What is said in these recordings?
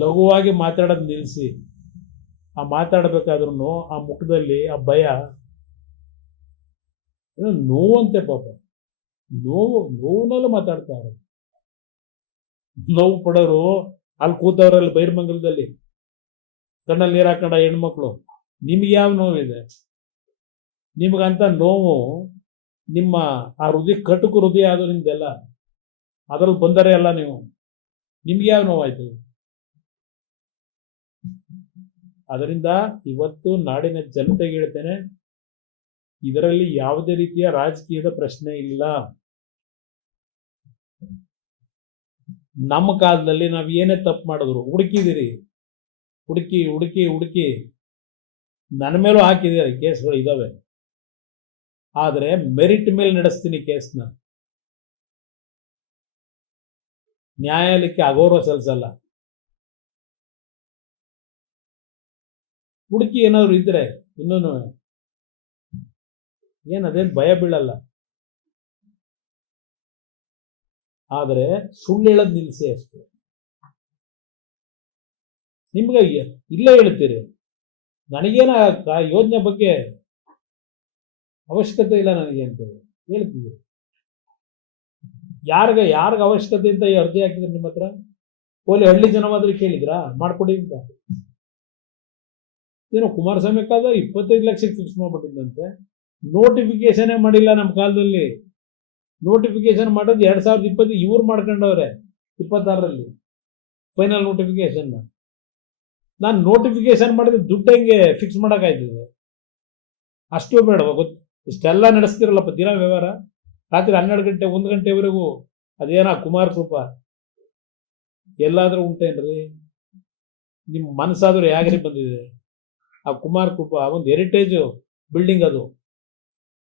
ಲಘುವಾಗಿ ಮಾತಾಡೋದು ನಿಲ್ಲಿಸಿ, ಆ ಮಾತಾಡಬೇಕಾದ್ರೂ ಆ ಮುಖದಲ್ಲಿ ಆ ಭಯ, ನೋವಂತೆ ಪಾಪ, ನೋವಿನಲ್ಲೂ ಮಾತಾಡ್ತಾರೆ. ನೋವು ಪಡೋರು ಅಲ್ಲಿ ಕೂತವ್ರಲ್ಲಿ ಬೈರ್ಮಂಗಲದಲ್ಲಿ ಕಣ್ಣಲ್ಲಿ ನೀರು ಹಾಕೊಂಡ ಹೆಣ್ಮಕ್ಳು, ನಿಮ್ಗೆ ಯಾವ ನೋವಿದೆ? ನಿಮ್ಗಂತ ನೋವು ನಿಮ್ಮ ಆ ಹೃದಯ ಕಟುಕು ಹೃದಯ ಆದರೂ ನಿಮ್ದೆಲ್ಲ ಅದ್ರಲ್ಲಿ ಬಂದರೆ ಅಲ್ಲ ನೀವು, ನಿಮ್ಗೆ ಯಾವ ನೋವಾಯ್ತು? ಅದರಿಂದ ಇವತ್ತು ನಾಡಿನ ಜನತೆಗೆ ಹೇಳ್ತೇನೆ, ಇದರಲ್ಲಿ ಯಾವುದೇ ರೀತಿಯ ರಾಜಕೀಯದ ಪ್ರಶ್ನೆ ಇಲ್ಲ. ನಮ್ಮ ಕಾಲದಲ್ಲಿ ನಾವು ಏನೇ ತಪ್ಪು ಮಾಡಿದ್ರು ಹುಡುಕಿದಿರಿ, ಹುಡುಕಿ ಹುಡುಕಿ ಹುಡುಕಿ ನನ್ನ ಮೇಲೂ ಹಾಕಿದ್ದೀರಿ, ಕೇಸ್ಗಳು ಇದಾವೆ. ಆದರೆ ಮೆರಿಟ್ ಮೇಲೆ ನಡೆಸ್ತೀನಿ ಕೇಸ್ನ, ನ್ಯಾಯಾಲಯಕ್ಕೆ ಅಗೌರವ ಸಲ್ಲಿಸಲ್ಲ. ಹುಡುಕಿ ಏನಾದ್ರು ಇದ್ರೆ ಇನ್ನೂ ಏನದೇನು ಭಯ ಬೀಳಲ್ಲ. ಆದರೆ ಸುಳ್ಳು ಹೇಳೋದು ನಿಲ್ಲಿಸಿ ಅಷ್ಟೇ. ನಿಮ್ಗೆ ಇಲ್ಲೇ ಹೇಳ್ತೀರಿ, ನನಗೇನ ಯೋಜನೆ ಬಗ್ಗೆ ಅವಶ್ಯಕತೆ ಇಲ್ಲ ನನಗೆ ಅಂತ ಹೇಳ್ತಿದ್ದೀರಿ. ಯಾರಿಗೆ ಅವಶ್ಯಕತೆ ಅಂತ ಈ ಅರ್ಜಿ ಹಾಕಿದ್ರೆ ನಿಮ್ಮ ಹತ್ರ? ಓಲಿ ಹಳ್ಳಿ ಜನ ಮಾತ್ರ ಕೇಳಿದ್ರಾ ಮಾಡ್ಕೊಡಿ ಅಂತ? ಏನೋ ಕುಮಾರಸ್ವಾಮಿ ಕಾಲ 25 ಲಕ್ಷಕ್ಕೆ ಫಿಕ್ಸ್ ಮಾಡ್ಬಿಟ್ಟಿದ್ದಂತೆ. ನೋಟಿಫಿಕೇಶನೇ ಮಾಡಿಲ್ಲ ನಮ್ಮ ಕಾಲದಲ್ಲಿ. ನೋಟಿಫಿಕೇಶನ್ ಮಾಡೋದು 2020 ಇವ್ರು ಮಾಡ್ಕೊಂಡವ್ರೆ, 26ರಲ್ಲಿ ಫೈನಲ್ ನೋಟಿಫಿಕೇಶನ್. ನಾನು ನೋಟಿಫಿಕೇಶನ್ ಮಾಡಿದ್ರೆ ದುಡ್ಡು ಹೆಂಗೆ ಫಿಕ್ಸ್ ಮಾಡೋಕ್ಕಾಯ್ತದೆ? ಅಷ್ಟು ಬೇಡ ಗೊತ್ತು. ಇಷ್ಟೆಲ್ಲ ನಡೆಸ್ತಿರಲ್ಲಪ್ಪ ದಿನ ವ್ಯವಹಾರ, ರಾತ್ರಿ 12 ಗಂಟೆ 1 ಗಂಟೆವರೆಗೂ. ಅದೇನ ಕುಮಾರಕೃಪ ಎಲ್ಲಾದ್ರೂ ಉಂಟೇನ್ರಿ? ನಿಮ್ಮ ಮನಸ್ಸಾದ್ರೂ ಯಾಗ್ರಿ ಬಂದಿದೆ? ಆ ಕುಮಾರಕೃಪ ಒಂದು ಹೆರಿಟೇಜ್ ಬಿಲ್ಡಿಂಗ್, ಅದು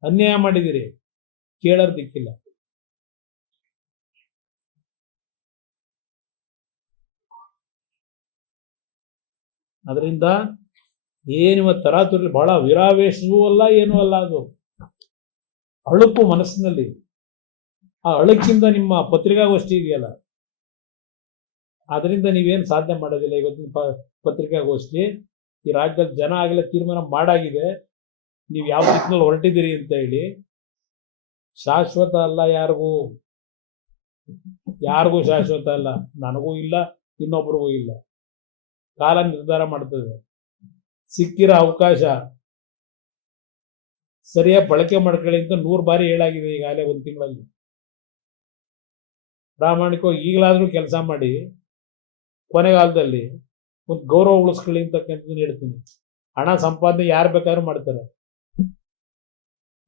ಅನ್ಯಾಯ ಮಾಡಿದಿರಿ, ಕೇಳೋರ್ ದಿಕ್ಕಿಲ್ಲ. ಅದರಿಂದ ಏನಿವ ತರಾತುರಿ ಬಹಳ ವಿರಾವೇಶವೂ ಅಲ್ಲ, ಏನೂ ಅಲ್ಲ. ಅದು ಅಳುಕು ಮನಸ್ಸಿನಲ್ಲಿ. ಆ ಅಳುಕಿಂದ ನಿಮ್ಮ ಪತ್ರಿಕಾಗೋಷ್ಠಿ ಇದೆಯಲ್ಲ, ಅದರಿಂದ ನೀವೇನು ಸಾಧನೆ ಮಾಡೋದಿಲ್ಲ. ಇವತ್ತಿನ ಪತ್ರಿಕಾಗೋಷ್ಠಿ ಈ ರಾಜ್ಯದಲ್ಲಿ ಜನ ಆಗಲೇ ತೀರ್ಮಾನ ಮಾಡಾಗಿದೆ, ನೀವು ಯಾವ ದಿಕ್ಕಿನಲ್ಲಿ ಹೊರಟಿದ್ದೀರಿ ಅಂತ ಹೇಳಿ. ಶಾಶ್ವತ ಅಲ್ಲ, ಯಾರಿಗೂ ಶಾಶ್ವತ ಅಲ್ಲ. ನನಗೂ ಇಲ್ಲ, ಇನ್ನೊಬ್ರಿಗೂ ಇಲ್ಲ. ಕಾಲ ನಿರ್ಧಾರ ಮಾಡ್ತದೆ. ಸಿಕ್ಕಿರೋ ಅವಕಾಶ ಸರಿಯಾಗಿ ಬಳಕೆ ಮಾಡ್ಕೊಳ್ಳಿ ಅಂತ 100 ಬಾರಿ ಹೇಳಾಗಿದೆ ಈಗಾಗಲೇ 1 ತಿಂಗಳಲ್ಲಿ. ಪ್ರಾಮಾಣಿಕವಾಗಿ ಈಗಲಾದರೂ ಕೆಲಸ ಮಾಡಿ, ಕೊನೆಗಾಲದಲ್ಲಿ ಒಂದು ಗೌರವ ಉಳಿಸ್ಕೊಳ್ಳಿ ಅಂತಕ್ಕಂಥದ್ದನ್ನು ಹೇಳ್ತೀನಿ. ಹಣ ಸಂಪಾದನೆ ಯಾರು ಬೇಕಾದ್ರೂ ಮಾಡ್ತಾರೆ.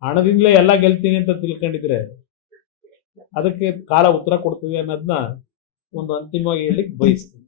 ಹಣದಿಂದಲೇ ಎಲ್ಲ ಗೆಲ್ತೀನಿ ಅಂತ ತಿಳ್ಕೊಂಡಿದ್ರೆ ಅದಕ್ಕೆ ಕಾಲ ಉತ್ತರ ಕೊಡ್ತೀವಿ ಅನ್ನೋದನ್ನ ಒಂದು ಅಂತಿಮವಾಗಿ ಹೇಳಿಕ್ಕೆ ಬಯಸ್ತೀನಿ.